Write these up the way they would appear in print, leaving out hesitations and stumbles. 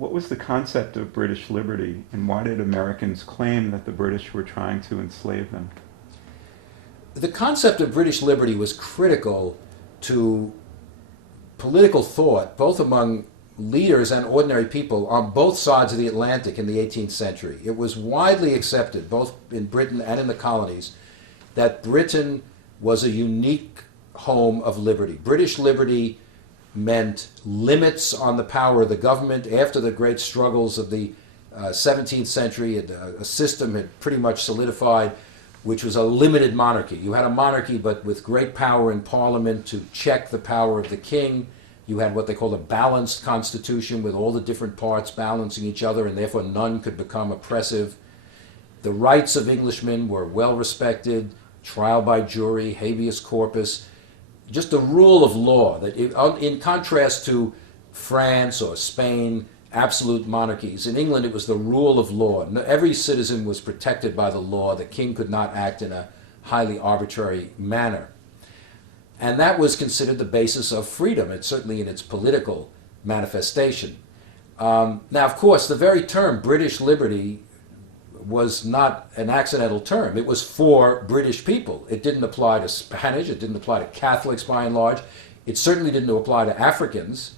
what was the concept of British liberty, and why did Americans claim that the British were trying to enslave them? The concept of British liberty was critical to political thought, both among leaders and ordinary people on both sides of the Atlantic in the 18th century. It was widely accepted, both in Britain and in the colonies, that Britain was a unique home of liberty. British liberty meant limits on the power of the government. After the great struggles of the 17th century, a system had pretty much solidified, which was a limited monarchy. You had a monarchy, but with great power in Parliament to check the power of the king. You had what they called a balanced constitution with all the different parts balancing each other, and therefore none could become oppressive. The rights of Englishmen were well respected, trial by jury, habeas corpus, just a rule of law that, in contrast to France or Spain, absolute monarchies. In England, it was the rule of law. Every citizen was protected by the law. The king could not act in a highly arbitrary manner. And that was considered the basis of freedom, and certainly in its political manifestation. Now, of course, the very term British liberty was not an accidental term. It was for British people. It didn't apply to Spanish. It didn't apply to Catholics by and large. It certainly didn't apply to Africans.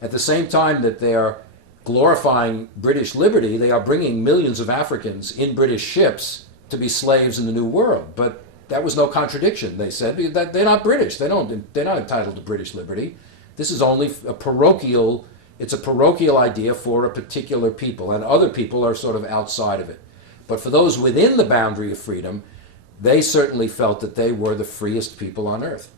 At the same time that they're glorifying British liberty, they are bringing millions of Africans in British ships to be slaves in the New World. But that was no contradiction, they said. That they're not British. They're not entitled to British liberty. This is only it's a parochial idea for a particular people, and other people are sort of outside of it. But for those within the boundary of freedom, they certainly felt that they were the freest people on earth.